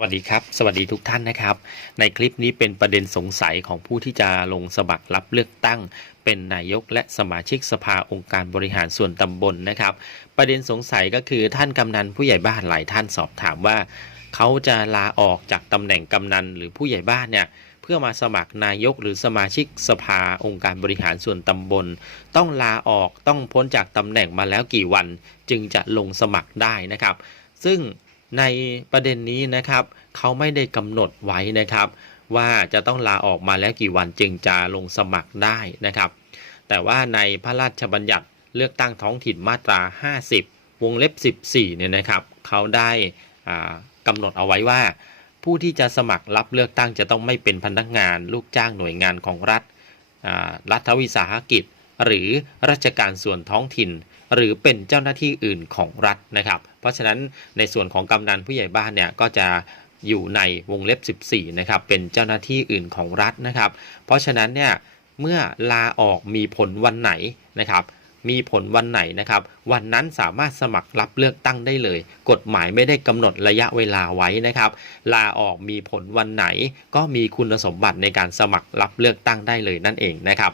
สวัสดีครับ สวัสดีทุกท่านนะครับ ในคลิปนี้เป็นประเด็นสงสัยของผู้ที่จะลงสมัครรับเลือกตั้ง เป็นนายกและสมาชิกสภาองค์การบริหารส่วนตำบลนะครับ ประเด็นสงสัยก็คือท่านกำนันผู้ใหญ่บ้านหลายท่านสอบถามว่า เขาจะลาออกจากตำแหน่งกำนันหรือผู้ใหญ่บ้านเนี่ยเพื่อมาสมัครนายกหรือสมาชิกสภาองค์การบริหารส่วนตำบล ต้องลาออกต้องพ้นจากตำแหน่งมาแล้วกี่วัน จึงจะลงสมัครได้นะครับ ซึ่ง ในประเด็นนี้นะครับเขาไม่ได้กำหนดไว้นะครับ ว่าจะต้องลาออกมาแล้วกี่วันจึงจะลงสมัครได้นะครับ แต่ว่าในพระราชบัญญัติเลือกตั้งท้องถิ่นมาตรา 50 วงเล็บ 14 เนี่ยนะครับเขาได้อ่ากำหนดเอาไว้ว่า ผู้ที่จะสมัครรับเลือกตั้งจะต้องไม่เป็นพนักงาน ลูกจ้างหน่วยงานของรัฐรัฐวิสาหกิจ หรือราชการส่วนท้องถิ่น หรือเป็นเจ้าหน้าที่อื่นของรัฐนะครับ เพราะฉะนั้นในส่วนของกำนันผู้ใหญ่บ้านเนี่ยก็จะอยู่ในวงเล็บ 14นะครับเป็นเจ้าหน้าที่อื่นของรัฐนะครับ เพราะฉะนั้นเนี่ยเมื่อลาออกมีผลวันไหนนะครับมีผลวันไหนนะครับ วันนั้นสามารถสมัครรับเลือกตั้งได้เลย กฎหมายไม่ได้กำหนดระยะเวลาไว้นะครับ ลาออกมีผลวันไหน ก็มีคุณสมบัติในการสมัครรับเลือกตั้งได้เลยนั่นเองนะครับ